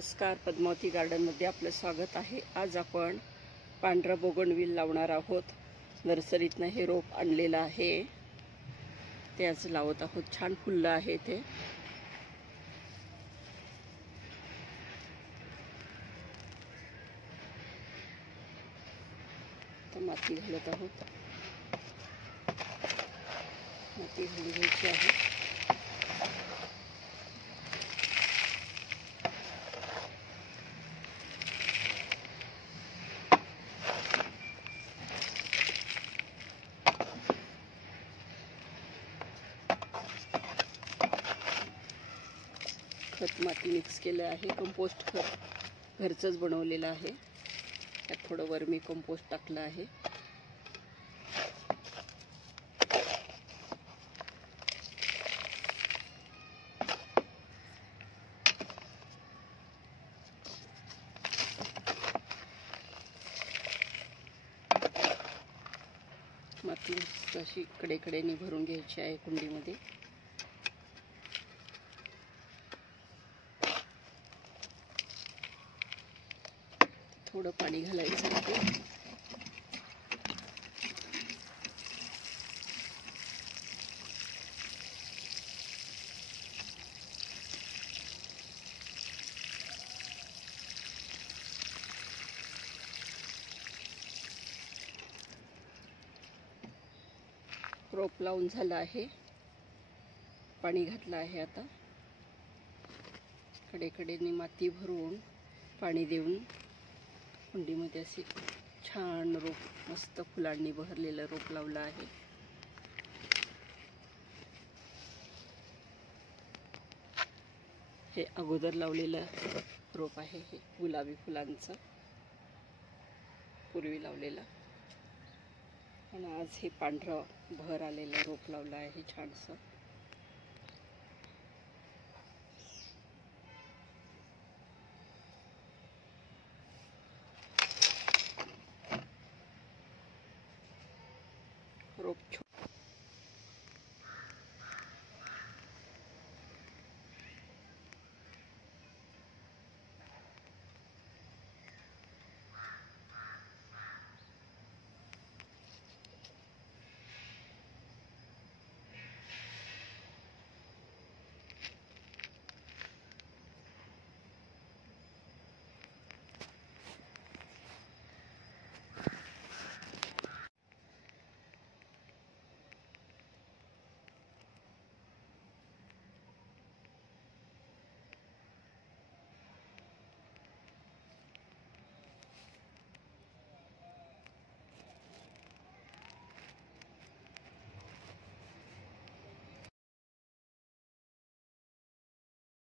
नमस्कार, पद्मावती गार्डनमध्ये आपलं स्वागत आहे। आज आपण पांढरा बोगनविल लावणार आहोत। नर्सरीतनं हे रोप आणलेलं आहे, ते आज लावत आहोत। छान फुललं आहे ते। तर माती घालत आहोत। माती घालून घ्यायची आहे। खत माती मिक्स केलं आहे। कंपोस्ट खत घरचंच बनवलेलं आहे। त्यात थोडं वर्मी कंपोस्ट टाकलं आहे। माती अशी कडेकडेने भरून घ्यायची आहे कुंडीमध्ये। थोडं पाणी घालायचं आहे। रोप लावून झालं आहे। पाणी घातलं आहे। आता कडेकडेने माती भरून पाणी देऊन कुंडीमध्ये असे छान रोप, मस्त फुलांनी बहरलेलं रोप लावलं आहे। हे अगोदर लावलेलं रोप आहे, हे गुलाबी फुलांचं पूर्वी लावलेलं। आणि आज हे पांढरं बहर आलेलं रोप लावलं आहे छानसं।